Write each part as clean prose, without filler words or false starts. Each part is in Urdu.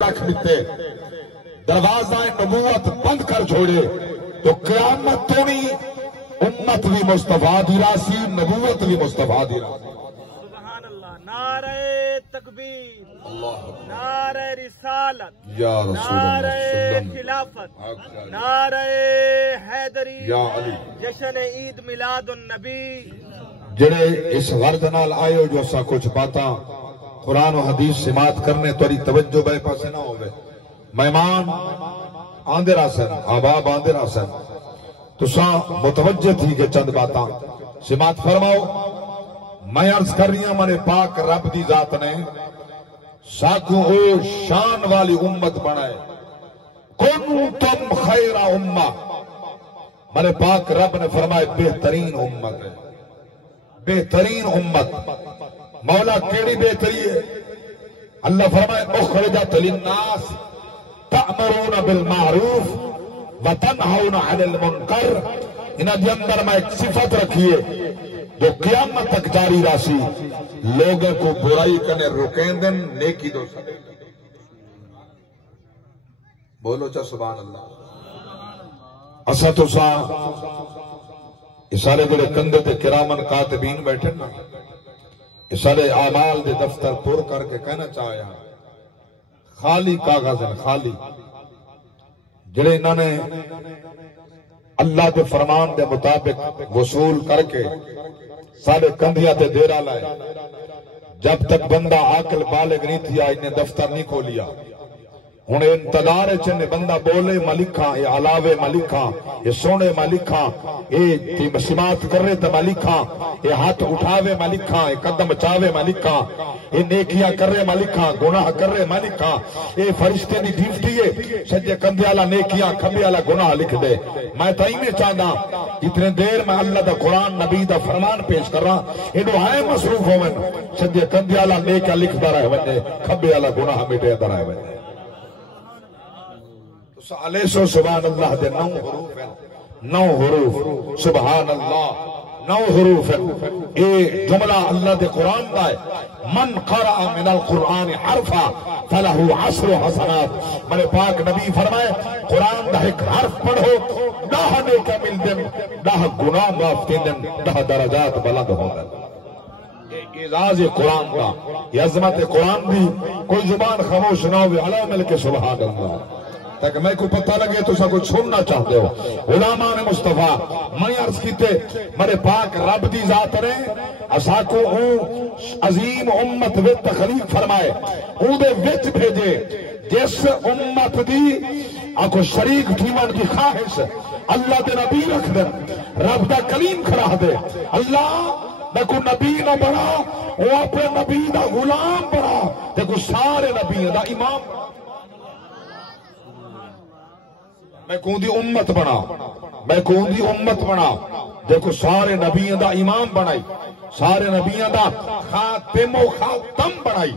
رکھ دیتے، دروازہ نبوت بند کر چھوڑے تو قیامت تو نہیں، امت بھی مصطفیٰ دی راسی، نبوت بھی مصطفیٰ دی راسی۔ سبحان اللہ۔ نعرہ تکبیر، نعرہ رسالت، یا رسول نعرہ اللہ خلافت، نعرہ حیدری، یا علی۔ جشن عید میلاد النبی۔ جڑے اس غرض نال آئے ہو جو سا کچھ باتاں قرآن و حدیث سماعت کرنے توری توجہ بے پاسے نہ ہوئے، مہمان آندے راسن، احباب آندے راسن، تو سا متوجہ تھی کہ چند باتاں سماعت فرماؤ۔ میں عرض کر رہی ہوں ہمارے پاک رب دی ذات نے ساکو او شان والی امت بنائے، کنتم خیر امہ، ہمارے پاک رب نے فرمائے بہترین امت ہے، بہترین امت۔ مولا کیڑی بہتری ہے؟ اللہ فرمائے اخرجت للناس تأمرون بالمعروف وتنہون عن المنکر۔ انہاں دے اندر میں ایک صفت رکھیے جو قیامت تک جاری راسی، لوگوں کو برائی کرنے روکیں دن، نیکی دو سکیں۔ بولو چا سبحان اللہ۔ اسا تو سا اس سارے جڑے کندے تے کرامن کاتبین بیٹھے نا، اس سارے اعمال دے دفتر پر کر کے کہنا چاہیا خالی کاغذ ہیں، خالی جڑے انہوں نے اللہ دے فرمان دے مطابق وصول کر کے سارے کندھیاں تے دیرا لائے۔ جب تک بندہ عاقل بالغ نہیں تھیا انہیں دفتر نہیں کھولیا، ہن انتظار چنے بندہ بولے میں لکھاں، یہ علاوے میں لکھاں، یہ سونے میں لکھاں، یہ سماعت کر رہے تو میں لکھاں، یہ ہاتھ اٹھاوے میں لکھاں، یہ قدم چاوے میں لکھاں، یہ نیکیاں کر رہے میں لکھاں، گناہ کر رہے میں لکھاں۔ یہ فرشتے دی ڈیوٹی ہے سجے کندھے والا نیکیاں، کھبے والا گناہ لکھ دے۔ میں تو میں چاہتا جتنے دیر میں اللہ دا قرآن نبی دا فرمان پیش کر رہا انہوں ہے مصروف ہوئے سجے کندھے والا نیکیاں لکھدا رہے وجے، کھبے والا گناہ مٹے دا رہے وجے۔ علیہ سو سبحان اللہ دے 9 حروف ہیں، 9 حروف سبحان اللہ، 9 حروف ہیں۔ اے جملہ اللہ دے قرآن دا ہے، من قرأ من القرآن حرفا فلہو 10 حسنات۔ میرے پاک نبی فرمائے قرآن دا ایک حرف پڑھو 10 نیکیاں مل دن، 10 گناہ معاف دن، 10 درجات بلند ہو گئے۔ یہ اعزاز قرآن دا، یہ عظمت قرآن دی کوئی زبان خاموش نہ ہوئے، علا مل کے سبحان اللہ، تاکہ میں کو پتہ لگے تو سا کچھ سننا چاہتے ہو۔ علماء نے مصطفیٰ میں عرض کیتے میرے پاک رب دی ذات نے اسا کو عظیم امت وچ تخلیق فرمائے، او دے وچ بھیجے جس امت دی آکو شریک تھیون کی خواہش اللہ دے نبی رکھ دے، رب دا کلیم کھڑا دے۔ اللہ میں کو نبی نہ بنا، وہ اپنے نبی دا غلام بنا، دیکھو سارے نبی دا امام، میں کون دی امت بنا، میں کون دی امت بنا، دیکھو سارے نبیوں دا امام بنائی، سارے نبیوں دا خاتم و خاتم بنائی،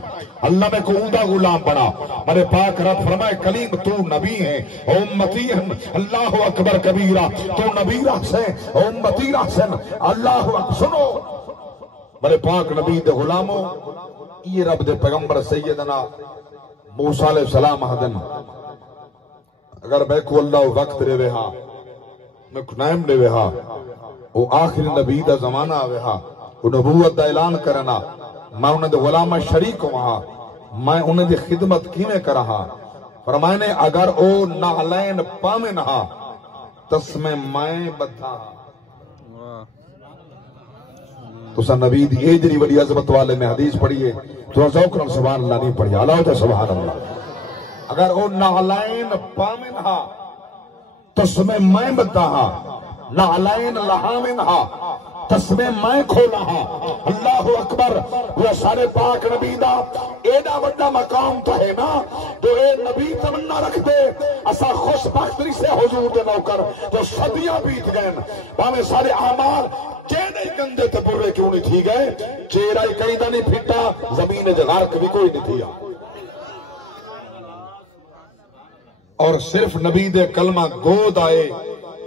اللہ میں کون دا غلام بنا۔ میرے پاک رب فرمائے کلیم تو نبی ہے امتی ہے، اللہ اکبر کبیرہ، تو نبی رحسن امتی رحسن، اللہ اکبر۔ سنو میرے پاک نبی دے غلاموں، یہ رب دے پیغمبر سیدنا موسیٰ علیہ السلام آدن اگر میں کو اللہ وقت دے وہا، میں کو نائم دے وہا، وہ آخری نبی دا زمانہ آوہا، وہ نبوت دا اعلان کرنا، میں انہیں دے غلامہ شریک ہوا، میں انہیں دے خدمت کیویں کرہا۔ فرمائنے اگر او نعلین پامن ہا تس میں بدھا۔ تو سا نبی دی ایجری وڈی عظمت والے میں حدیث پڑھیے تو ذوق نال سبحان اللہ نہیں پڑھیا، اللہ ہوتا سبحان اللہ۔ اگر او نعلین پامن ہا تس میں بدھا ہا، نعلین لہامن ہا تس میں کھولا ہا۔ اللہ اکبر۔ وہ سارے پاک نبی دا ایڈا وڈا مقام تا ہے نا، تو اے نبی تمنا رکھ دے اسا خوش بختری سے حضور دے نوکر تو صدیاں بیت گئے، باویں سارے اعمال چیڑے گندے تے برے کیوں نہیں تھی گئے، چیڑا ہی کہیں دا نہیں پھٹا، زمین غرق بھی کوئی نہیں تھیا، اور صرف نبی دے کلمہ گود آئے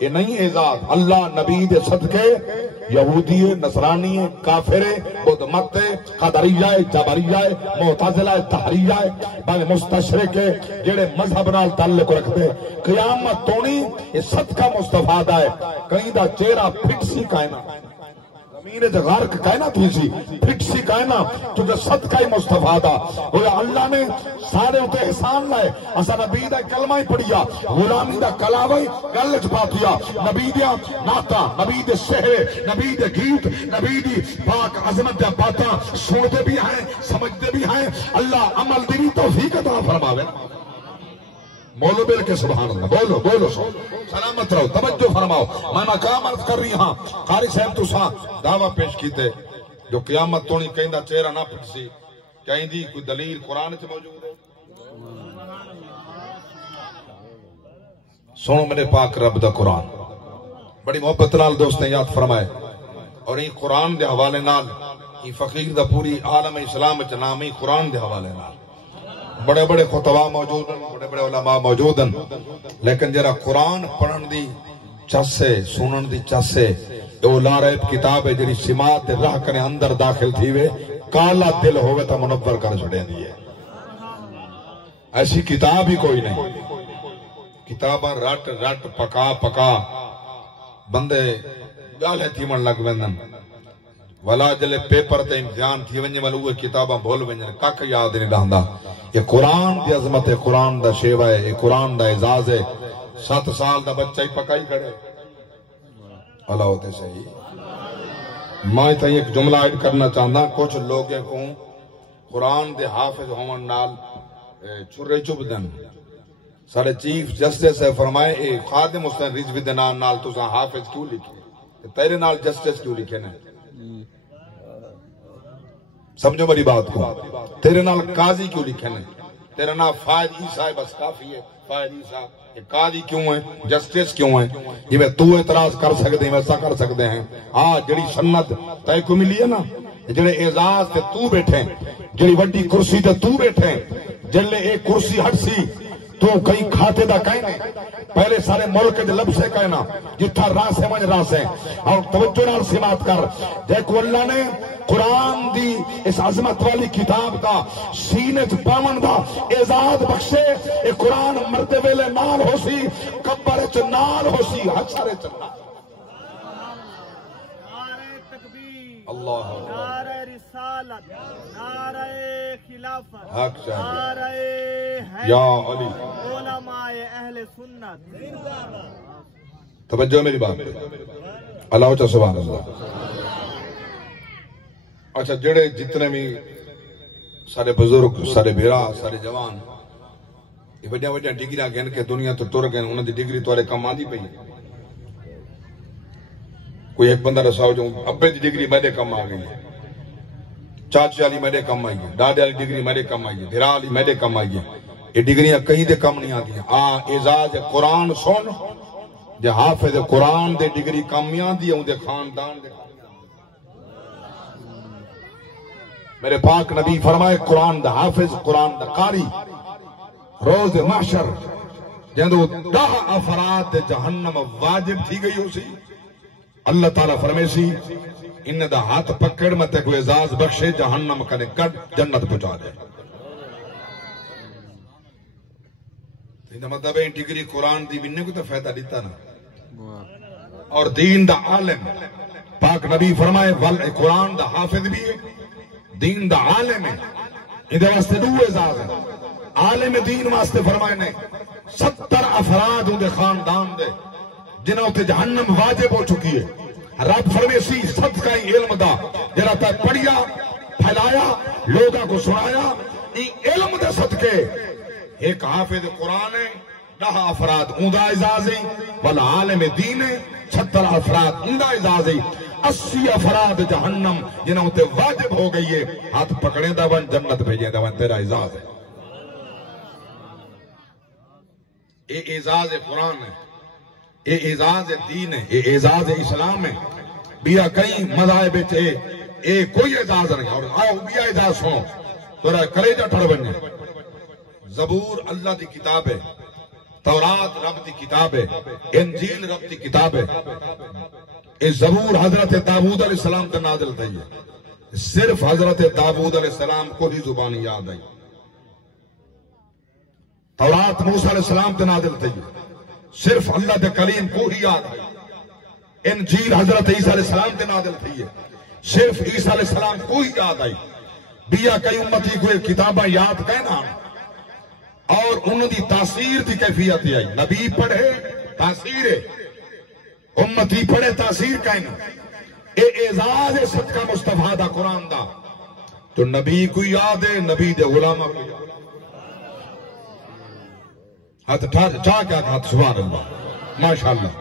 یہ نہیں اعزاز اللہ نبی دے صدقے یہودی نصرانی کافر بدھ مت قدریہ جبریہ معتزلہ تحریہ بھاوے مستشرق جڑے مذہب نال تعلق رکھتے قیامت تونی یہ صدقہ مصطفیٰ دا ہے کہیں دا چہرہ پھٹ سی کائنا زمین تے غرق کائنا تھی سی پھٹ سی کائنا کیونکہ صدقہ ہی مصطفیٰ دا گویا اللہ نے سارے اتے احسان لائے اسا نبی دا کلمہ ہی پڑھیا غلامی دا کلاوہ ہی گل چ پاتیا نبی دیا نعتاں نبی دے شعر نبی دے گیت نبی دی پاک عظمت دے باتاں سنتے بھی ہیں سمجھتے بھی ہیں اللہ عمل دی توفیق عطا فرماوے بولو بل کے سبحان اللہ بولو بولو سلامت رہو توجہ فرماؤ میں مقام عرض کر رہی ہاں قاری صاحب تساں دعویٰ پیش کیتے جو قیامت تو نہیں کہندا چہرہ نہ پھٹ سی کہیں دی کوئی دلیل قرآن وچ موجود ہے سنو میرے پاک رب دا قرآن بڑی محبت نال دوست نے یاد فرمائے اور یہ قرآن دے حوالے نال یہ فقیر دا پوری عالم اسلام وچ نام ہی قرآن دے حوالے نال بڑے بڑے خطبہ موجود ہیں بڑے بڑے علماء موجود ہیں لیکن جرا قرآن پڑھن دی چسے سنن دی چسے او لا ریب کتاب ہے جڑی سماعت راہ کنے اندر داخل تھی وے کالا دل ہوئے تا منور کر چھڑے دیئے ایسی کتاب ہی کوئی نہیں کتابہ رٹ رٹ پکا پکا بندے گالے تیمن لگ ویندن ولا جلے پیپر تے امتحان تھی ونجے والا وہ کتاباں بھول ونجے کک یاد نہیں رہندا یہ قرآن دی عظمت ہے قرآن دا شیوا ہے یہ قرآن دا اعزاز ہے 7 سال دا بچہ ہی پکائی کھڑے اللہ ہوتے صحیح میں تا ایک جملہ ایڈ کرنا چاہتا کچھ لوگیں کو قرآن دے حافظ ہون نال چھرے چپ دن سارے چیف جسٹس ہے فرمائے اے خادم حسین رضوی دے نام نال تساں حافظ کیوں لکھے تیرے نال جسٹس کیوں لکھے نے سمجھو بڑی بات کو تیرے نال قاضی کیوں لکھے نے تیرا نام فائد عیسیٰ ہے بس کافی ہے فائد عیسیٰ یہ قاضی کیوں ہے جسٹس کیوں ہے یہ میں تو اعتراض کر سکتے ہیں ویسا کر سکتے ہیں جڑی سنت تے کو ملی ہے نا جڑے اعزاز تے تو بیٹھے جڑی وڈی کرسی تے تو بیٹھے جلے ایک کرسی ہٹ سی تو کئی کھاتے دا کہنے پہلے سارے ملک دے لب سے کہنا جتھا راہ سے مجھ راہ سے اور توجہ نال سماعت کر دیکھو اللہ نے قرآن دی اس عظمت والی کتاب کا سینت پامن دا اعزاز بخشے اے قرآن مرتے ویلے نال ہو سی کبر چ نال ہو سی حسر چ اللہ نعرہ رسالت نعرہ خلافت حق نعرہ یا علی علماء اہل سنت توجہ میری بات اللہ اچھا سبحان اللہ اچھا جڑے جتنے بھی سارے بزرگ سارے بھیرا سارے جوان یہ وڈیاں وڈیاں ڈگریاں گھن کے دنیا تو ٹر گئے انہوں دی ڈگری تورے کم آدھی پئی کوئی ایک بندہ رساؤ جو ابے دی ڈگری میرے کم آ گئی ہے چاچی والی میرے کم آئی ہے ڈاڈے والی ڈگری میرے کم آئی ہے دھرا والی میرے کم آئی ہے یہ ڈگریاں کہیں دے کم نہیں آتی ہیں اعزاز قرآن سن جے حافظ قرآن دے ڈگری کمیاں دی ہوں دے خاندان دے میرے پاک نبی فرمائے قرآن دا حافظ قرآن دا قاری روز محشر جندو 10 افراد جہنم واجب تھی گئی ہو سی اللہ تعالیٰ فرمے سی ان دا ہاتھ پکڑ میں تے کوئی اعزاز بخشے جہنم کنے کٹ جنت پہنچا دے تو مطلب ہے ڈگری قرآن دی بننے کو تو فائدہ دیتا نا اور دین دا عالم پاک نبی فرمائے قرآن دا حافظ بھی ہے دین دا عالم ہے ادھے واسطے دو اعزاز ہے عالم دین واسطے فرمائے نے 70 افراد ان دے خاندان دے جنہوں تے جہنم واجب ہو چکی ہے رب فرمے سی صدقہ علم دا جرا تا پڑھیا پھیلایا لوگاں کو سنایا علم دے صدقے ایک حافظ قرآن ہے 10 افراد اوندا اعزاز ہے والا عالم دین ہے 76 افراد اوندا اعزاز ہے 80 افراد جہنم جنہوں تے واجب ہو گئی ہے ہاتھ پکڑیں دا ون جنت بھیجیں دا ون تیرا اعزاز ہے یہ اعزاز قرآن ہے یہ اعزاز دین ہے یہ اعزاز اسلام ہے بیا کئی مذاہب اے کوئی اعزاز نہیں اور آؤ بیا اعزاز سنو تو کلیجہ ٹھڑ بننے زبور اللہ دی کتاب ہے تورات رب دی کتاب ہے، انجیل رب دی کتاب ہے، یہ زبور حضرت داؤد علیہ السلام تے نازل تھی ہے، صرف حضرت داؤد علیہ السلام کو ہی زبان یاد آئی۔ تورات موسیٰ علیہ السلام تے نازل تھی ہے، صرف اللہ دے کلیم کو ہی یاد آئی۔ انجیل حضرت عیسیٰ علیہ السلام تے نازل تھی ہے، صرف عیسیٰ علیہ السلام کو ہی یاد آئی۔ بیا کئی امتی کو کتابہ یاد کہنا اور انہوں دی تاثیر دی کیفیت آئی۔ نبی پڑھے تاثیر ہے، امتی پڑھے تاثیر کہنا، اے اعزاز صدقہ مصطفیٰ دا قرآن دا، تو نبی کو یاد ہے، نبی دے غلامہ کو یاد ہے۔ ہاتھ چاہ کیا ہاتھ سبحان اللہ ماشاءاللہ،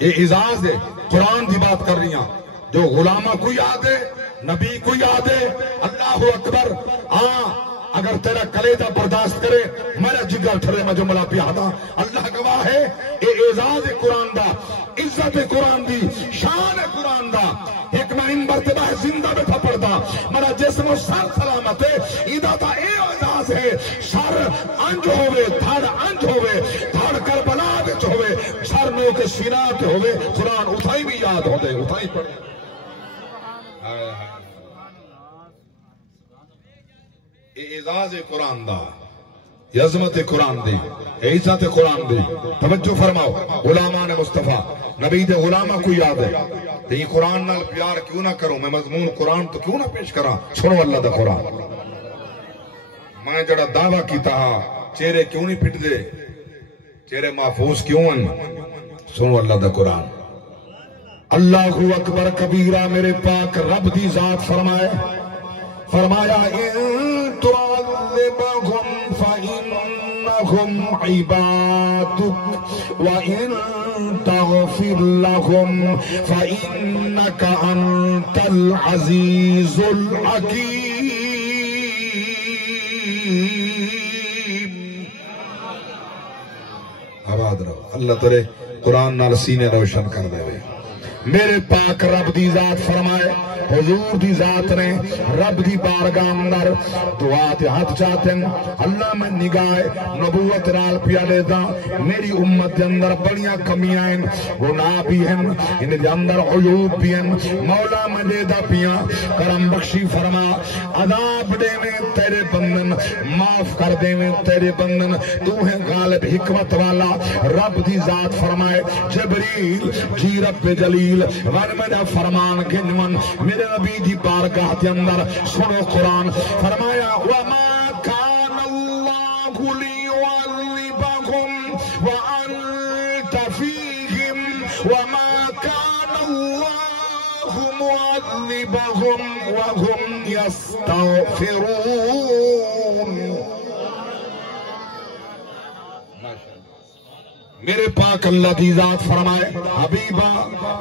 یہ اعزاز ہے۔ قرآن دی بات کر رہی ہیں، جو غلامہ کو یاد ہے، نبی کو یاد ہے، اللہ اکبر۔ اگر تیرا کلیدہ برداشت کرے میرا جگر ٹھرے میں جملہ پیادا، اللہ گواہ ہے، اے اعزاز قرآن دا، عزت قرآن دی، شان قرآن دا۔ ایک میں ان مرتبہ زندہ بیٹھا پڑتا، میرا جسم و سر سلامت ہے، ایدہ دا اے اعزاز ہے، سر انج ہوئے، دھڑ انج ہوئے، دھڑ کربلا بچ ہوئے، سر نو کے سینات ہوئے، قرآن اتھائی بھی یاد ہو دے، اتھائی پڑھے۔ اعزاز قرآن دا، عظمت قرآن دی، عزت قرآن دی۔ توجہ فرماؤ، غلامان مصطفیٰ نبی دے غلامہ کو یاد ہے، یہ قرآن نال پیار کیوں نہ کروں، میں مضمون قرآن تو کیوں نہ پیش کراں۔ سنو اللہ دا قرآن، میں جڑا دعویٰ کیتا ہاں، چہرے کیوں نہیں پھٹ دے، چہرے محفوظ کیوں ہیں؟ سنو اللہ دا قرآن۔ اللہ اکبر کبیرہ، میرے پاک رب دی ذات فرمائے، فرمایا ان تعذبهم فإنهم عبادك وإن تغفر لهم فإنك أنت العزيز الحكيم۔ آباد رہو، اللہ ترے قرآن نال سینے روشن کر دے ہوئے۔ میرے پاک رب دی ذات فرمائے، حضور دی ذات نے رب دی بارگاہ اندر دعا تے ہاتھ چاہتے ہیں، اللہ میں نگاہ نبوت رال پیالے دا، میری امت دے اندر بڑیاں کمیاں ہیں، گناہ بھی ہیں، ان دے اندر عیوب بھی ہیں، مولا میں دے دا پیاں، کرم بخشی فرما، عذاب دے میں تیرے بندن، معاف کر دے میں تیرے بندن، تو ہے غالب حکمت والا۔ رب دی ذات فرمائے، جبریل جی رب جلیل ون میرا فرمان گنون، میرے نبی دی بارگاہ دے اندر سنو قرآن فرمایا، وَمَا كَانَ اللَّهُ لِيُعَذِّبَهُمْ وَأَنْتَ فِيهِمْ وَمَا كَانَ اللَّهُ مُعَذِّبَهُمْ وَهُمْ يَسْتَغْفِرُونَ۔ میرے پاک اللہ دی ذات فرمائے، حبیبہ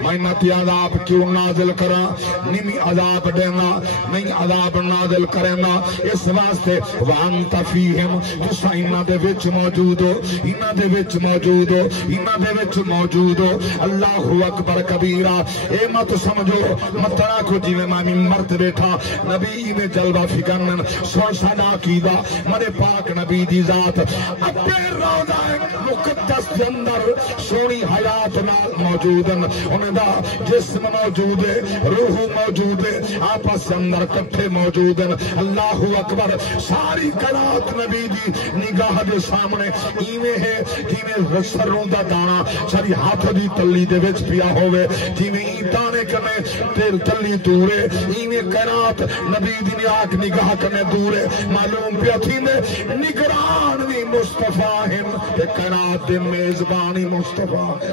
میں نتی عذاب کیوں نازل کرا، نمی عذاب دینا، نہیں عذاب نازل کرنا، اس واسطے وَأَنْتَ فِيهِمْ، تُسا انہ دے وچ موجود ہو، انہ دے وچ موجود ہو، انہ دے وچ موجود ہو۔ اللہ اکبر کبیرہ، اے مت سمجھو مترا کو جی میں مرت بیٹھا، نبی میں جلوہ فکرن سن سنا کیدا، میرے پاک نبی دی ذات اپنے روضہ مقدس کے اندر سونی حیات نال موجود ہیں، انہیں دا جسم موجود ہے، روح موجود ہے، آپس اندر کٹھے موجود ہیں۔ اللہ اکبر، ساری کائنات نبی دی نگاہ دے سامنے ایویں ہے جویں سروں دا دانا ساری ہاتھ دی تلی دے وچ پیا ہوئے، جویں دانے کنے تیل تلی دور ہے، ایویں کائنات نبی دی نگاہ کنے دور ہے۔ معلوم پیا تھی میں نگران بھی مصطفیٰ ہیں، کائنات دے میزبانی مصطفیٰ ہے۔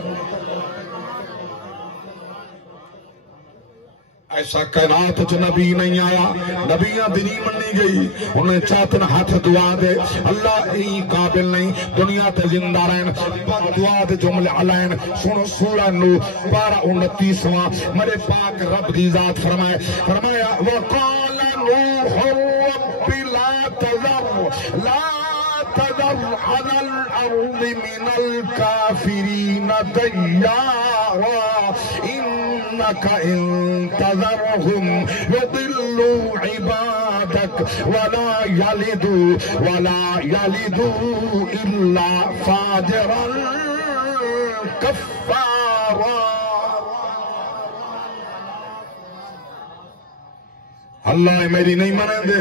ایسا کائنات چ نبی نہیں آیا، نبیاں دی نہیں منی گئی، انہیں چاہتن ہاتھ دعا دے، اللہ ای قابل نہیں دنیا تے زندہ رہن، دعا دے جملے علائن۔ سنو سورہ نور 12:29 میرے پاک رب دی ذات فرمائے، فرمایا وَقَالَ نُوحٌ رَبِّ لَا تَذَرْ عَلَى الْأَرْضِ مِنَ الْكَافِرِينَ دَيَّارًا إِنَّكَ إِن تَذَرْهُمْ يُضِلُّوا عِبَادَكَ تک ولا یلد الا فاجرا کفارا. اللہ میری نہیں منے دے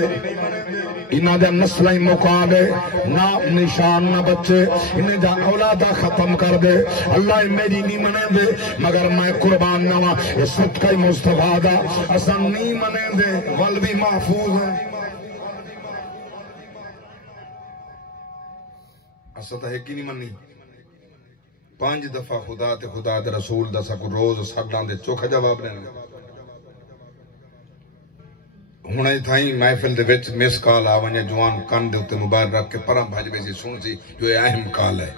انہاں دے نسل ہی مکا دے نہ نشان نہ بچے انہیں دا اولادہ ختم کر دے. اللہ میری نہیں منے دے مگر میں قربان نوا صدقہ مصطفیٰ دا اساں نہیں منے دے ول بھی محفوظ ہے. اساں تا ایک ہی نہیں منی 5 دفعہ خدا دے رسول دا سکو روز ساڈاں دے چوکھا جواب دینا. ہنے تھائیں محفل دے وچ مس کال آ ونجے جوان کان دے اوتے موبائل رکھ کے پراں بھج ویسی سن سی جو اہم کال ہے.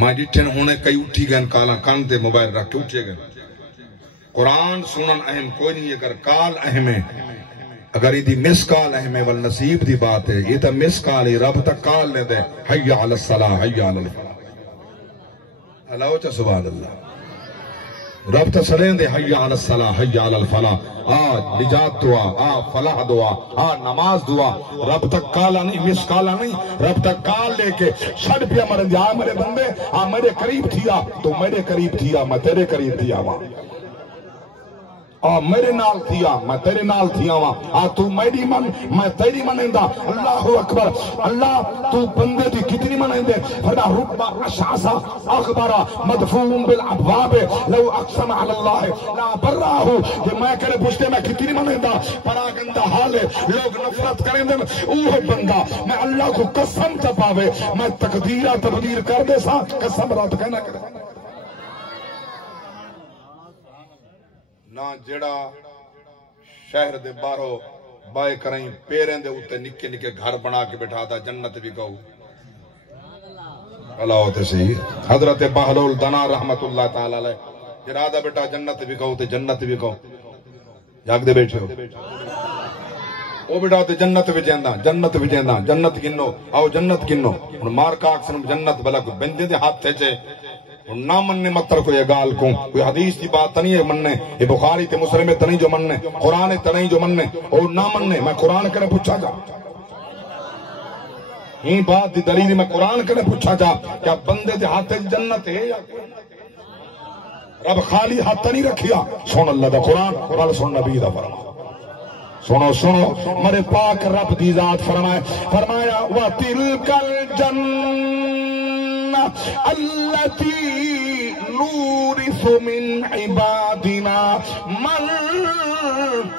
میں ڈٹھن ہنے کئی اٹھی گئے کالاں کان تے موبائل رکھ کے اٹھے گئے. قرآن سنن اہم کوئی نہیں اگر کال اہم ہے اگر یہ مس کال اہم ہے والنصیب دی بات ہے. یہ تا مس کال ہی رب تک کال لے دے حی علی الصلاۃ حی علی الفلاح. اللہ چا سبحان اللہ رب تا سڑیں دے حی علی الصلاۃ حی علی الفلاح. نجات دعا فلاح دعا نماز دعا. رب تک کالا نہیں مس کالا نہیں رب تک کال لے کے چھڑ پیا مرن دیا میرے بندے میرے قریب تھیا تو میرے قریب تھیا میں تیرے قریب تھیا میرے نال تھیا میں تیرے نال تھیا تو میری من میں تیری منندہ. اللہ اکبر. اللہ تو بندے دی کتنی منندے فردا ربا اشعصا اخبارا مدفون بالابواب لو اقسم علی اللہ لا براہو. کہ میں کرے پوچھتے میں کتنی منندہ پراگندہ حال ہے لوگ نفرت کریں دے اوہ بندہ میں اللہ کو قسم چپاوے میں تقدیرہ تبدیل کر دے سا قسم رات کہنا کرے نہ جڑا شہر دے بارو بائے کریں پیریں دے اوتے نکے نکے گھر بنا کے بٹھا دا جنت بھی کہو. اللہ ہوتے صحیح حضرت بہلول دنا رحمت اللہ تعالی علیہ جڑا دا بیٹا جنت بھی کہو تے جنت بھی کہو جاگ دے بیٹھے ہو او بیٹا تے جنت بھی جیندہ جنت گنو آؤ جنت گنو مار کاک سنم جنت بلا کو بندے دے ہاتھ تھے چھے نہ مننے مطر کو یہ گال کو کوئی حدیث کی بات تنی ہے مننے یہ بخاری تے مسلم تنی جو مننے قرآن تنی جو مننے اور نہ مننے میں قرآن کرنے پوچھا جا ہی بات دی دلیل میں قرآن کرنے پوچھا جا کیا بندے دے ہاتھ جنت ہے یا رب خالی ہاتھ نہیں رکھیا سن اللہ دا قرآن اور سن نبی دا فرما سنو مرے پاک رب دی ذات فرمایا وَتِلْكَ الْجَنَّةِ التي نورث من عبادنا من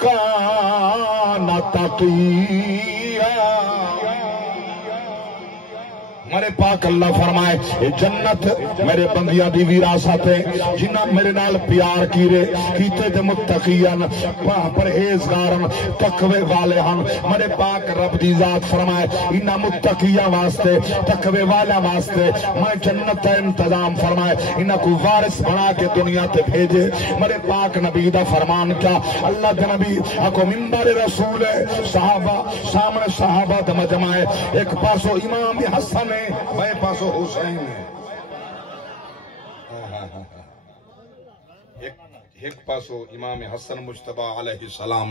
كان تقيا. میرے پاک اللہ فرمائے یہ جنت میرے بندیاں دی وراثت ہے جنہ میرے نال پیار کیتے تے متقیان پرہیزگارن تقوی والے ہن. میرے پاک رب دی ذات فرمائے انہاں متقیاں واسطے تقوی والا واسطے میں جنت کا انتظام فرمائے انہاں کو وارث بنا کے دنیا تے بھیجے. میرے پاک نبی دا فرمان کیا اللہ دے نبی اکو منبر رسول صحابہ سامنے صحابہ دا مجمع ہے ایک پاسو امام حسن ہے بائے پاسو حسین ہے ایک پاسو امام حسن مجتبہ علیہ السلام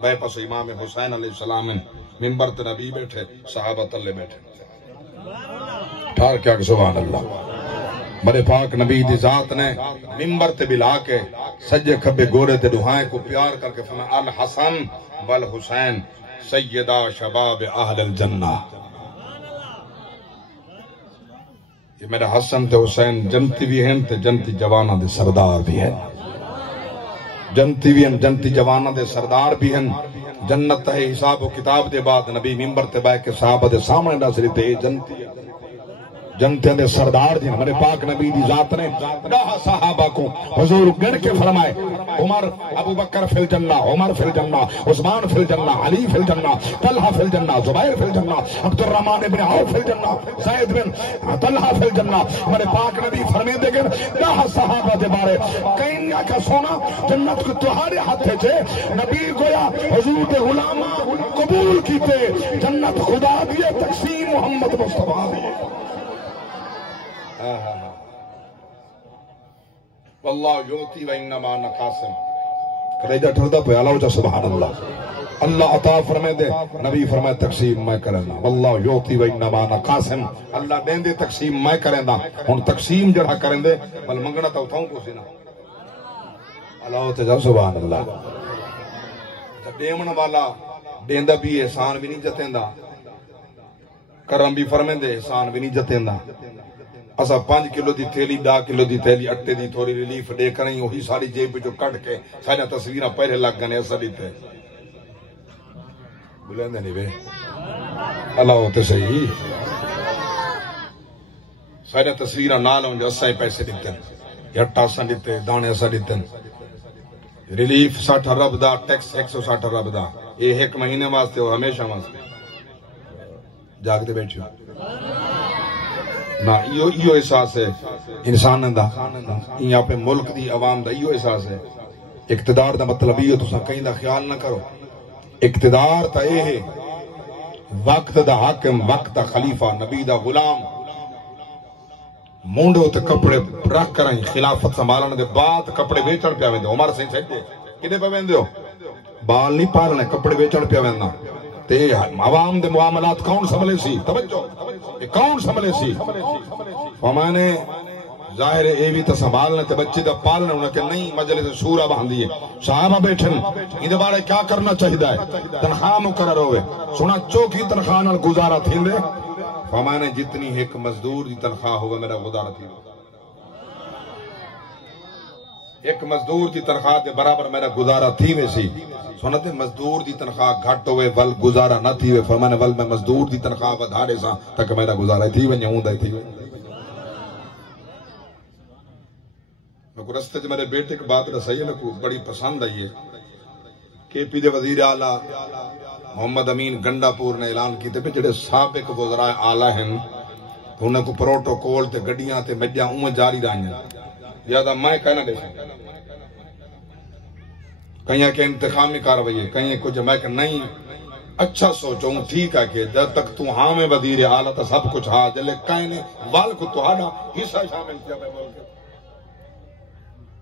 بائے پاسو امام حسین علیہ السلام منبر تے نبی بیٹھے صحابہ تلے بیٹھے ٹھار کیا کہ سبحان اللہ. بڑے پاک نبی دی ذات نے منبر تے بلا کے سجے کھبے گورے تے دعائیں کو پیار کر کے فرمایا الحسن والحسین سیدہ شباب اہل الجنہ. یہ میرا حسن تے حسین جنتی بھی ہیں تے جنتی جوانہ دے سردار بھی ہیں جنتی بھی ہیں جنتی جوانہ دے سردار بھی ہیں. جنت ہے حساب و کتاب دے بعد نبی منبر تے بائے کے صحابہ دے سامنے ناظری تے جنتی جنتے دے سردار جن ہمارے پاک نبی دی ذات نے داہ صحابہ کو حضور گن کے فرمائے عمر ابو بکر فی الجنہ عمر فی الجنہ عثمان فی الجنہ علی فی الجنہ طلحہ فی الجنہ زبیر فی الجنہ عبد الرحمن بن عوف فی الجنہ زید بن طلحہ فی الجنہ. ہمارے پاک نبی فرمائے دے گن داہ صحابہ دے بارے کہیں یا کہ سونا جنت کو تہارے ہاتھے چھے نبی گویا حضور دے غلامہ قبول کیتے جنت خدا دیے تقسیم محمد مصطفیٰ دیے. واللہ یوتی و انما نقاسم کلیجہ ٹھردا پہ اللہ چا سبحان اللہ اللہ عطا فرمائے دے نبی فرمائے تقسیم میں کریں دا واللہ یوتی و انما انا قاسم اللہ دین دے تقسیم میں کریں دا ہن تقسیم جڑا کریں دے بل منگنا تا اٹھاؤں کو سی نا اللہ تے جا سبحان اللہ دیمن والا دیندا بھی احسان بھی نہیں جتیندا کرم بھی فرمائے دے احسان بھی نہیں جتیندا اسا 5 کلو دی تھیلی 10 کلو دی تھیلی اٹے دی تھوڑی ریلیف دے کریں وہی ساری جیب جو کٹ کے سارا تصویراں پہلے لگ گنے اسا دیتے بلندے نہیں بے اللہ ہوتے صحیح سارے تصویرہ نال ہوں جو اسا ہی پیسے دیتے ہیں ہٹا اسا دیتے دانے اسا دیتے ہیں ریلیف 60 ارب دا ٹیکس 160 ارب دا یہ 1 مہینے واسطے ہو ہمیشہ واسطے جاگتے بیٹھو نا یہ احساس ہے انسان دا یہاں پہ ملک دی عوام دا یہ احساس ہے اقتدار دا مطلب یہ تو کہیں دا خیال نہ کرو اقتدار تا اے ہے وقت دا حاکم وقت دا خلیفہ نبی دا غلام مونڈے ہوتے کپڑے رکھ کریں خلافت سنبھالنے دے بعد کپڑے بیچن پیا ویندے عمر سے سیٹے کدے پہ ویندے ہو بال نہیں پالنے کپڑے بیچن پیا ویندنا تے عوام دے معاملات کون سنبھلے سی توجہ یہ کون سنبھلے سی فرمانے ظاہر ہے اے بھی تا سنبھالنے تے بچے دا پالنے انہوں کہ نہیں مجلس شورا باندھی ہے صحابہ بیٹھن ان دے بارے کیا کرنا چاہیے تنخواہ مقرر ہوئے سنا چوکی تنخواہ نال گزارا تھی دے فرمانے جتنی ایک مزدور دی تنخواہ ہوئے میرا گزارا تھی ایک مزدور دی تنخواہ دے برابر میرا گزارا تھی میں سی سنتے مزدور دی تنخواہ گھٹ ہوئے ول گزارا نہ تھی وے فرمانے ول میں مزدور دی تنخواہ بدھارے سا تک میرا گزارا تھی وے ہوں دے تھی وے میں کو رستے جو میرے بیٹے کی بات رسائی ہے میں کو بڑی پسند آئی ہے کے پی دے وزیر اعلیٰ محمد امین گنڈا پور نے اعلان کیتے پہ جڑے سابق وزراء اعلیٰ ہیں تو انہیں کو پروٹوکول تے گڈیاں تے میڈیاں اوہ جاری رہی ہیں زیادہ میں کہنا دے کہیں کہ انتخامی کاروائی ہے کہیں کچھ میں کہ نہیں اچھا سوچوں ٹھیک ہے کہ جب تک تو ہاں میں وزیر اعلیٰ تا سب کچھ ہاں جلے کہنے وال کو تو ہاں حصہ شامل کیا میں بول کے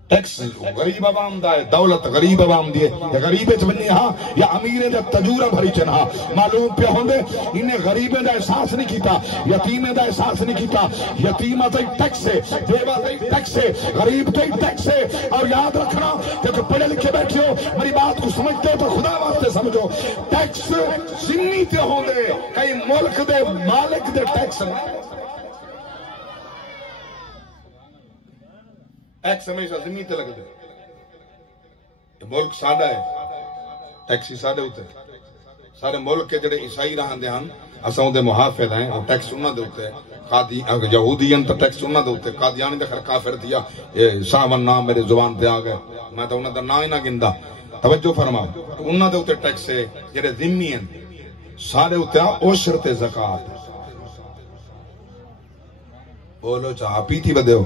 ٹیکس غریب عوام دا ہے دولت غریب عوام دیئے یا غریبے چبنی ہاں یا امیرے دا تجورہ بھری چنہا معلوم پہ ہوندے انہیں غریبے دا احساس نہیں کیتا یتیمے دا احساس نہیں کیتا یتیمہ تا ایک ٹیکس ہے دیوہ تا ایک ٹیکس ہے غریب تا ایک ٹیکس ہے اور یاد رکھنا کہ پڑھے لکھے بیٹھے ہو میری بات کو سمجھتے ہو تو خدا واسطے سمجھو ٹیکس ذمہ تے ہوندے کئی ملک دے مالک دے ٹیکس ٹیکس ہمیشہ ذمہ تے لگ دے ملک ساڈا ہے ٹیکسی ساڈے ہوتے سارے ملک کے جڑے عیسائی رہن دے ہن اساں دے محافظ ہیں اور ٹیکس انہاں دے ہوتے قادی یہودیاں تے ٹیکس انہاں دے ہوتے قادیانی دے خیر کافر دیا ساون نام میرے زبان تے آ گئے میں تو انہاں دا نام ہی نہ گندا توجہ فرما انہاں دے ہوتے ٹیکس ہے جڑے ذمہ ہیں سارے ہوتے عشر تے زکات بولو چاہ پیتی بدیو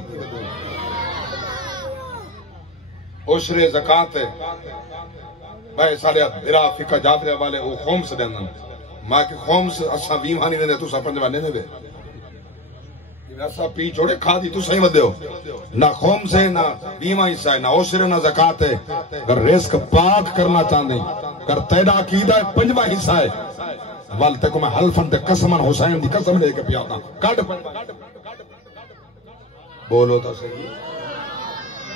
عشر زکات ہے بھائی سارے درا فقہ جابرے والے وہ خومس دینا ماں کے خومس اسا بیمانی نے تو سا پنجوانے نے دے ایسا پی چھوڑے کھا دی تو صحیح مت دیو نہ خومس ہے نہ بیمہ حصہ ہے نہ عشر نہ زکات ہے اگر رزق پاک کرنا چاہتے اگر تیرا عقیدہ ہے پنجواں حصہ ہے والتے کو میں حلفن تے قسمن حسین دی قسم لے کے پیاتا کٹ بولو تو صحیح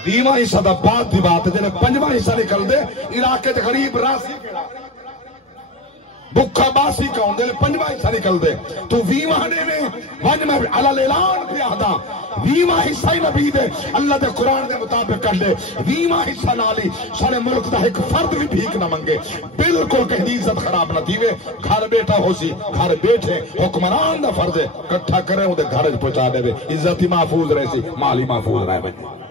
دیواں حصہ دا بات دی بات ہے جنہیں پنجواں حصہ نکل دے علاقے تے غریب راسی بکھا باسی کون دے پنجواں حصہ نکل دے تو ویواں نے ونج میں علال اعلان پہ آدھا ویواں حصہ ہی نبی دے اللہ دے قرآن دے مطابق کر دے ویواں حصہ نالی سارے ملک دا ایک فرد بھی بھیک نہ منگے بالکل کہیں عزت خراب نہ تھیوے گھر بیٹھا ہو سی گھر بیٹھے حکمران دا فرض ہے کٹھا کرے وہ دے گھر پہنچا دے عزت ہی محفوظ رہے سی مالی محفوظ رہے بھائی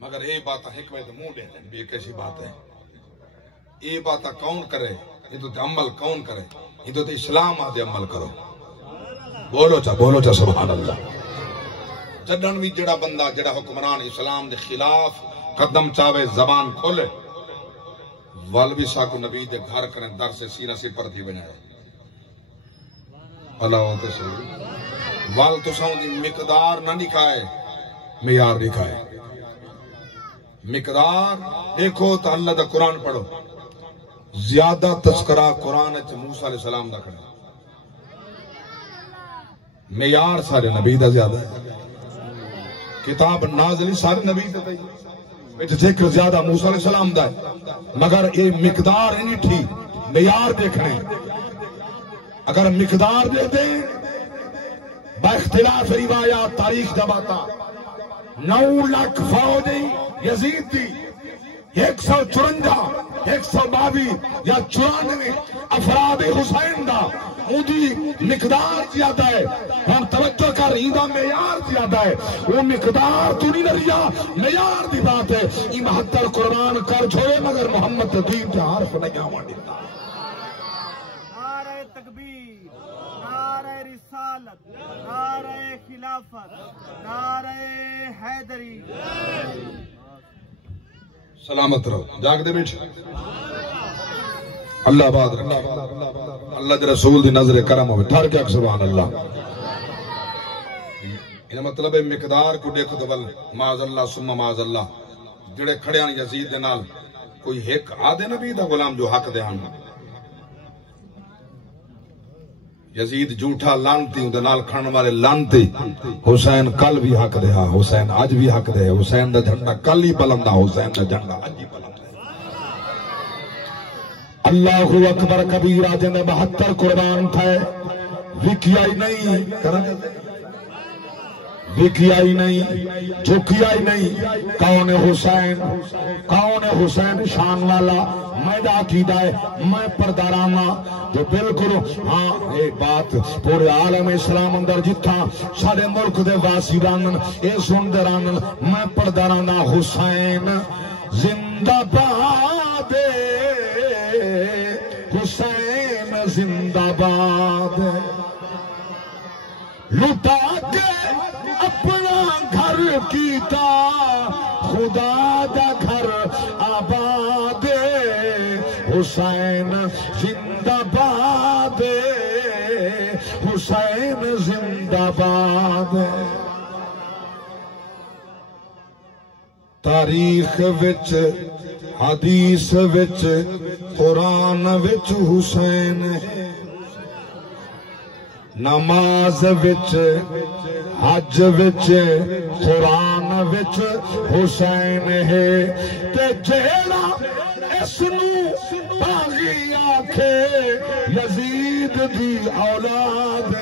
مگر یہ بات حکمت منہ دے دیں یہ کیسی بات ہے یہ بات کون کرے یہ تو عمل کون کرے یہ تو اسلام آدھے عمل کرو بولو چا سبحان اللہ جدن بھی جڑا بندہ جڑا حکمران اسلام دے خلاف قدم چاہے زبان کھولے وال بھی ساکو نبی دے گھر کریں در سے سینہ سے پردھی بنائے اللہ ہوتے سے وال تو ساؤں دی مقدار نہ نکھائے معیار نکھائے مقدار دیکھو تو اللہ دا قرآن پڑھو زیادہ تذکرہ قرآن موسیٰ علیہ السلام دا کرنا معیار سارے نبی دا زیادہ ہے کتاب نازلی سارے نبی دا ہے ذکر زیادہ موسیٰ علیہ السلام دا ہے مگر یہ مقدار نہیں تھی معیار دیکھنے اگر مقدار دے دیں با اختلاف روایات تاریخ جباتا 9 لاکھ فوج یزید دی 154 152 یا 94 افراد حسین دا اودی مقدار زیادہ ہے ہم توجہ کر رہی معیار زیادہ ہے وہ مقدار تو نہیں رہا معیار دی بات ہے 72 قربان کر چھوڑے مگر محمد دین تے حرف نہیں آوان دیتا نعرہ تکبیر نعرہ رسالت نعرہ خلافت نعرہ حیدری سلامت رہو جاگ دے بیٹھ اللہ آباد رکھے اللہ دے رسول دی نظر کرم ہوئے ٹھار کیا سبحان اللہ یہ مطلب ہے مقدار کو دیکھو دول معاذ اللہ ثم معاذ اللہ جڑے کھڑے ہیں یزید دے نال کوئی ایک آدھے نبی دا غلام جو حق دے ہن یزید جھوٹا لانتی ہوں دے نال کھڑن والے لانتی حسین کل بھی حق دے ہا حسین آج بھی حق دے حسین دا جھنڈا کل ہی بلندہ حسین دا جھنڈا آج ہی بلندہ اللہ اکبر کبیرہ جنہیں 72 قربان تھے وکیا ہی نہیں وکیا ہی نہیں جھکیا ہی نہیں کون حسین شان والا میں عقیدہ ہے میں پردارانا تو بالکل ہاں ایک بات پورے عالم اسلام اندر جتھا سارے ملک دے واسی رانن اے سن دے رانن میں پردارانا حسین زندہ باد حسین زندہ باد لٹا کے اپنا گھر کیتا خدا دا گھر آباد حسین زندہ باد حسین زندہ باد تاریخ وچ حدیث وچ قرآن وچ حسین نماز وچ حج وچ قرآن وچ حسین ہے تے جیڑا اس نو باغی آکھے یزید دی اولاد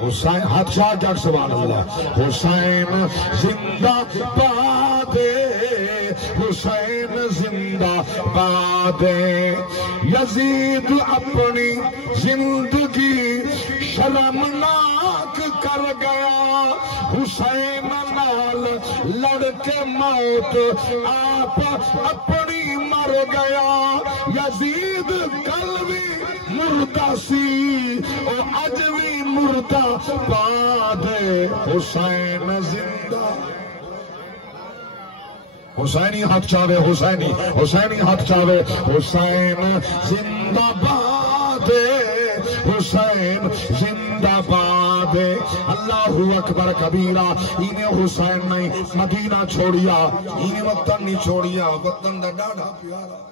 حسین ہاتھ شاہ جاگ سبحان اللہ حسین زندہ باد حسین زندہ باد یزید اپنی زندگی شرمناک کر گیا حسین نال لڑ کے موت آپ اپنی مر گیا یزید کل بھی مردہ سی اور اج بھی مردہ باد حسین زندہ حسینی حق چاہے حسینی حق چاہے حسین زندہ باد حسین زندہ باد اللہ اکبر کبیرہ انہیں حسین نہیں مدینہ چھوڑیا انہیں وطن نہیں چھوڑیا وطن دا ڈاڑا پیارا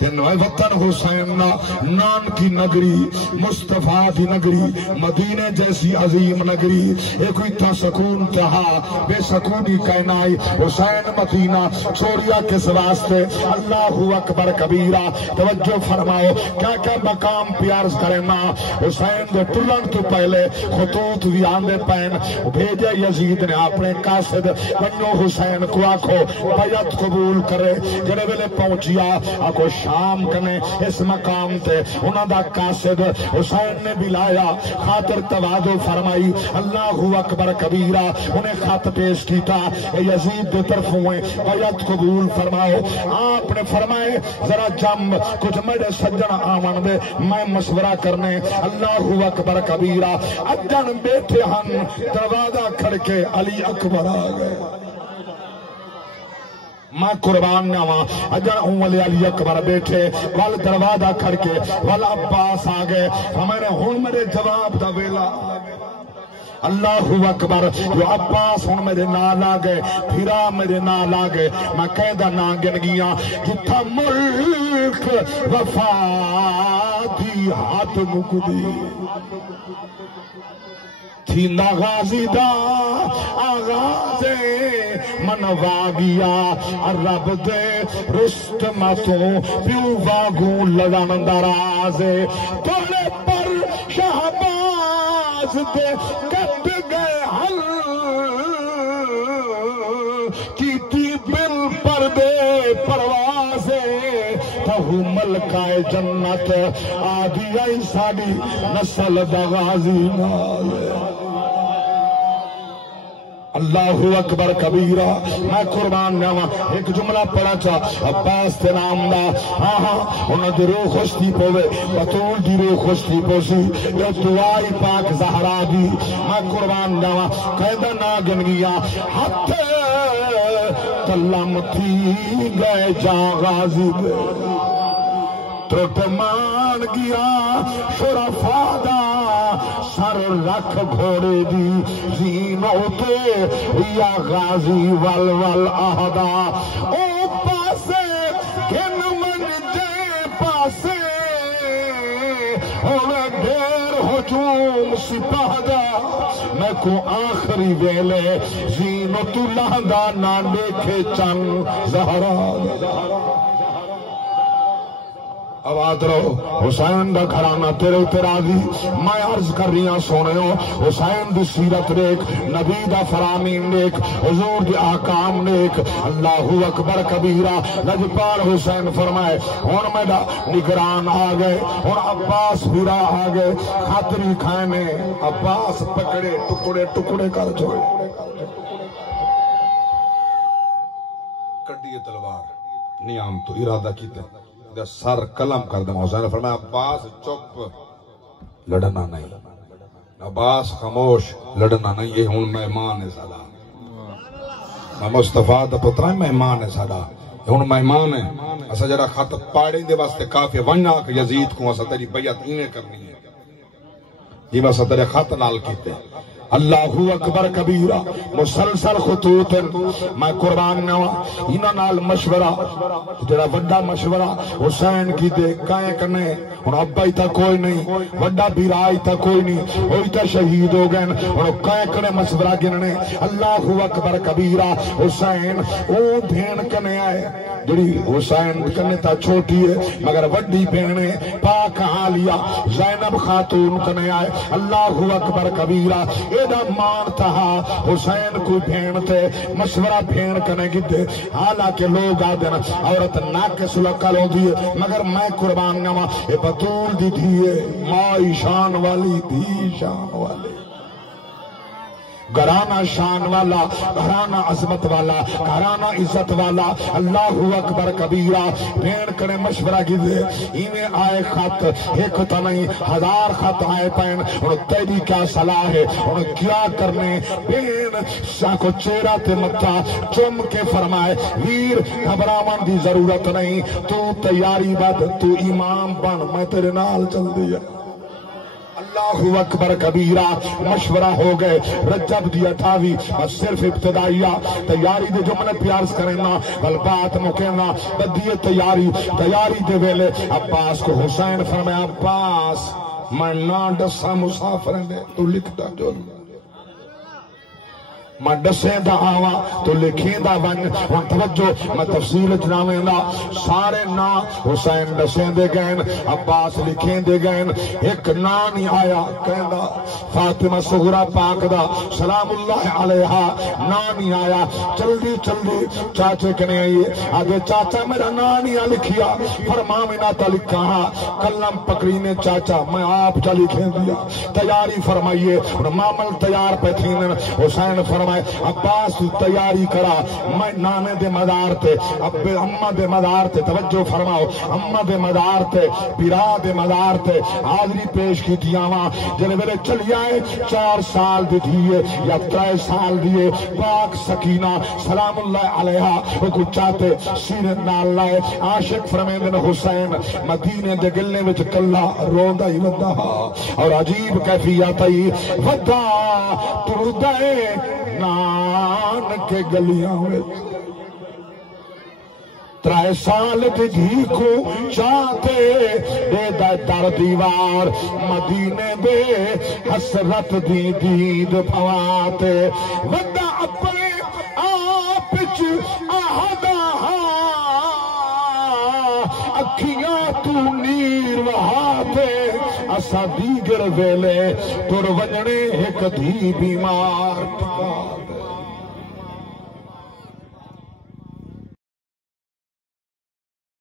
وطن حسین نام کی نگری مصطفیٰ دی نگری مدینے جیسی عظیم نگری ایک اتنا سکون تہا بے سکونی کہنائی حسین مدینہ چھوڑیا کس واسطے اللہ اکبر کبیرہ توجہ فرماؤ کیا کیا مقام پیارز کرنا حسین دے ٹرن تو پہلے خطوط بھی آندے پین بھیجے یزید نے اپنے قاصد بنو حسین کو آکھو بیعت قبول کرے جڑے ویلے پہنچیا آکھو شام کنے اس مقام تے انہاں دا قاصد حسین نے بلایا خاطر توازو فرمائی اللہ اکبر کبیرہ انہیں خط پیش کیتا یزید دے طرف ہوئے بیعت قبول فرماؤ آپ نے فرمائے ذرا جم کچھ میرے سجن آمن دے میں مشورہ کرنے اللہ اکبر کبیرہ اجن بیٹھے ہن دروازہ کھڑ کے علی اکبر آ گئے میں قربان نہ ہوا اجر علی اکبر بیٹھے وال دروازہ کھڑ کے وال عباس آ گئے ہمارے ہن میرے جواب دا ویلا اللہ اکبر جو عباس ہن میرے نال آ گئے پھرا میرے نال آ گئے میں کہدا نا گن گیا جتھا ملک وفا دی ہاتھ مکدی تھی غازی دا آغاز منوا گیا رب دے رستم تو پیو واگوں لڑن دراز تھوڑے پر شہباز دے کٹ گئے حل کیتی بل پر دے پرواز تہو ملکائے جنت آدھی آئی ساڑی نسل دا غازی نال اللہ اکبر کبیرہ میں قربان جاواں ایک جملہ پڑھا چاہ عباس تے نام دا ہاں ہاں انہاں دی روح خوش تھی پوے بطول دی روح خوش تھی پوسی جو دعائی پاک زہرا دی میں قربان جاواں قیدہ نا گن گیا ہتھ تلم تھی گئے جاں غازی دے ترٹ مان گیا شرفا دا سر رکھ گھوڑے دی زین اتے یا غازی ول ول آہدا او پاسے کن من جے پاسے ہوئے دیر ہجوم سپاہ دا میں کو آخری ویلے زین تو لہدا نہ دیکھے چن زہرا آواز رہو حسین دا گھرانہ تیرے اترازی میں عرض کر رہی ہوں سونے ہو حسین دی سیرت دیکھ نبی دا فرامین دیکھ حضور دی آقام دیکھ اللہ اکبر کبیرہ لجپال حسین فرمائے ہون میڈا نگران آ گئے ہون عباس بھیرا آ گئے خاطری کھائنے عباس پکڑے ٹکڑے ٹکڑے کر چھوڑے کڑیے تلوار نیام تو ارادہ کیتے سر قلم کر دیں حسین فرمایا عباس چپ لڑنا نہیں عباس خاموش لڑنا نہیں یہ ہون مہمان ہے ساڑا میں مصطفیٰ دا پترہ مہمان ہے ساڑا یہ ہون مہمان ہے اسا جڑا خط پاڑیں دے واسطے کافی ونیا کہ یزید کو اسا تیری بیعت اینے کرنی ہے یہ بس تیرے خط نال کیتے اللہ اکبر کبیرہ مسلسل خطوط میں قربان نوا انہاں نال مشورہ جڑا وڈا مشورہ حسین کی دے کائیں کنے ان ابا ہی تا کوئی نہیں وڈا بیرائی تا کوئی نہیں ہوئی تا شہید ہو گئے ان کائیں کنے مشورہ گننے اللہ اکبر کبیرہ حسین او بھین کنے آئے جڑی حسین کنے تا چھوٹی ہے مگر وڈی بھینے پاک عالیہ زینب خاتون کنے آئے اللہ اکبر کبیرہ ایدہ مان تہا حسین کوئی بھین تے مشورہ بھین کنے گی دے حالانکہ لوگ آدھے نا عورت ناک سلکل ہو دیئے مگر میں قربان گا اے بطول دی دیئے مائی شان والی دی شان والی گھرانہ شان والا گھرانہ عظمت والا گھرانہ عزت والا اللہ اکبر کبیرہ بھین کنے مشورہ کی دے انہیں آئے خط ایک تا نہیں 1000 خط آئے پین انہوں تیری کیا صلاح ہے انہوں کیا کرنے بھین کو چیرہ تے متا چم کے فرمائے ویر گھبراون دی ضرورت نہیں تو تیاری بد تو امام بن میں تیرے نال چل دیا اللہ اکبر کبیرہ مشورہ ہو گئے رجب دی 28 بس صرف ابتدائیہ تیاری دے جو میں نے پیارس کرنا غلبات مکینا بدیے تیاری دے ویلے عباس کو حسین فرمایا عباس میں نہ ڈسا مسافر دے تو لکھتا جو میں ڈسیں دا آوا تو لکھیں دا ون ہن توجہ میں تفصیل جناویں دا سارے نا حسین ڈسیں دے گئن عباس لکھیں دے گئن ایک نا نہیں آیا کہن دا فاطمہ صغرا پاک دا سلام اللہ علیہا نا نہیں آیا جلدی چاچے کنے آئیے آگے چاچا میرا نا نہیں لکھیا فرما میں نا تا لکھا کلم پکڑینے چاچا میں آپ جا لکھیں دیا تیاری فرمائیے معامل تیار پہ تھین حسین فرمائیے فرمائے عباس تیاری کرا میں نانے دے مدار تے ابے اماں دے مدار تے توجہ فرماؤ اماں دے مدار تے پیرا دے مدار تے حاضری پیش کی دیاواں جلے ویلے چلی آئے 4 سال دی دیئے یا 3 سال دیئے پاک سکینہ سلام اللہ علیہا کو چاہتے سینے نال لائے عاشق فرمیندن حسین مدینے دے گلنے وچ کلا روندہ ہی ودا اور عجیب کیفیت ہی ودا تردے نان کے گلیاں وچ 3 سال دی کو چاہتے دے در دیوار مدینے دے حسرت دی دید پواتے ودا اپنے آپ چ آہدہ اکھیاں تو نیر وہاتے اسا دیگر ویلے تر وجنے ایک دی بیمار